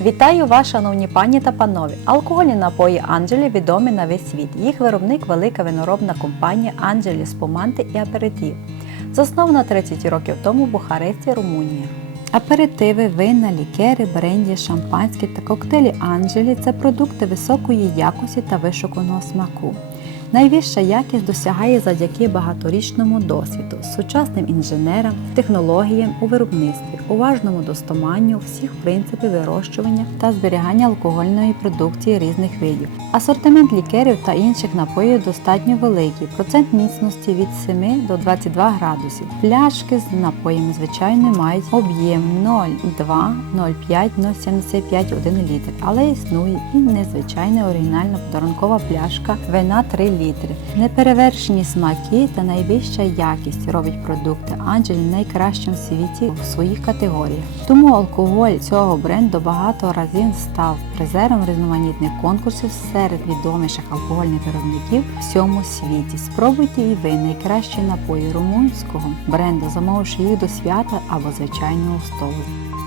Вітаю вас, шановні пані та панові! Алкогольні напої Анджелі відомі на весь світ. Їх виробник велика виноробна компанія Анджелі Спуманти і Аперитів. Заснована 30 років тому в Бухаресті, Румунія. Аперитиви, вина, лікери, бренді, шампанські та коктейлі Анджелі це продукти високої якості та вишуканого смаку. Найвища якість досягає завдяки багаторічному досвіду, сучасним інженерам, технологіям у виробництві, уважному достоманню всіх принципів вирощування та зберігання алкогольної продукції різних видів. Асортимент лікерів та інших напоїв достатньо великий, процент міцності від 7 до 22 градусів. Пляшки з напоями звичайно мають об'єм 0,2, 0,5, 0,75 1 літр, але існує і незвичайна оригінальна подарункова пляшка вина 3 літри. Неперевершені смаки та найвища якість робить продукти Анджелі найкращим в світі в своїх категоріях. Тому алкоголь цього бренду багато разів став призером різноманітних конкурсів серед відоміших алкогольних виробників в всьому світі. Спробуйте і ви найкращі напої румунського бренду, замовивши їх до свята або звичайного столу.